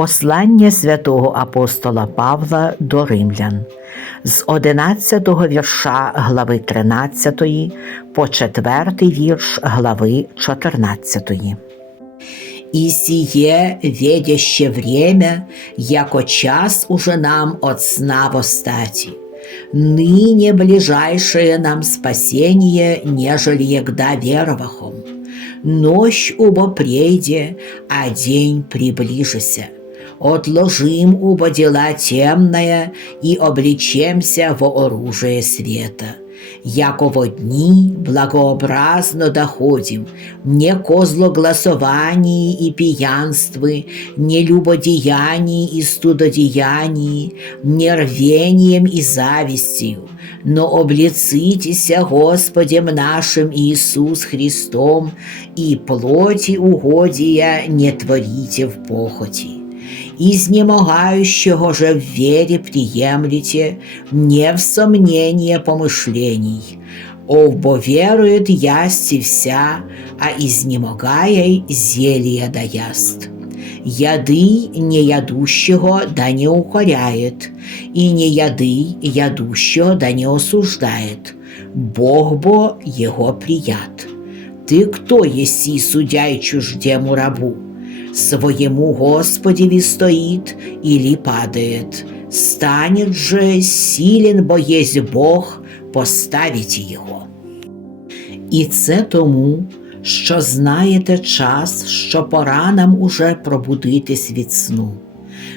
Послання святого апостола Павла до римлян з 11 вірша глави 13 по 4 вірш глави 14. И сие ведяще время, яко час уже нам от сна восстати. Ныне ближайшее нам спасение, нежели егда веровахом. Ночь убо прейде, а день приближися. Отложим убо дела темное и облечемся во оружие света. Яко во дни благообразно доходим, не ко злогласовании и пьянствы, не любодеянии и студодеянии, не рвением и завистью, но облицитеся Господем нашим Иисус Христом, и плоти угодия не творите в похоти изнемогающего же в вере приемлете, не в сомнение помышлений. Обо верует ясть и вся, а изнемогая зелье даяст. Яды не ядущего да не укоряет, и не яды ядущего да не осуждает. Бог бо его прият. Ты кто еси, судяй чуждему рабу? Своему Господеві стоит или падает. Станет же силен, бо есть Бог, поставить його. І це тому, що знаєте час, що пора нам уже пробудитись від сну.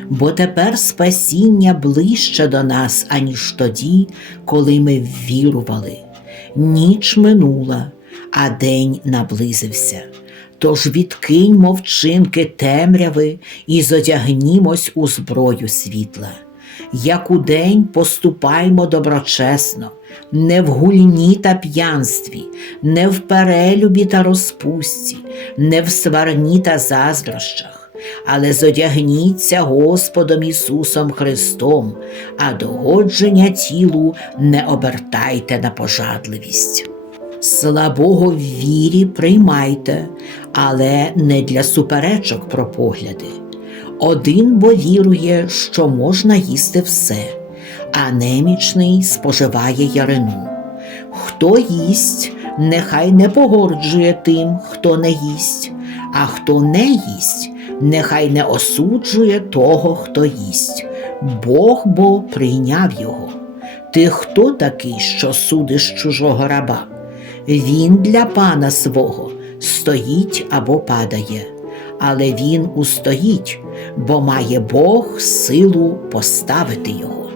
Бо тепер спасіння ближче до нас, аніж тоді, коли ми ввірували. Ніч минула, а день наблизився. Тож відкинь мовчинки темряви і зодягнімось у зброю світла. Як у день поступаймо доброчесно, не в гульні та п'янстві, не в перелюбі та розпусті, не в сварні та заздрощах, але зодягніться Господом Ісусом Христом, а догодження тілу не обертайте на пожадливість. Слабого в вірі приймайте, але не для суперечок про погляди. Один бо вірує, що можна їсти все, а немічний споживає ярину. Хто їсть, нехай не погорджує тим, хто не їсть, а хто не їсть, нехай не осуджує того, хто їсть. Бог бо прийняв його. Ти хто такий, що судиш чужого раба? Він для пана свого стоїть або падає, але він устоїть, бо має Бог силу поставити його.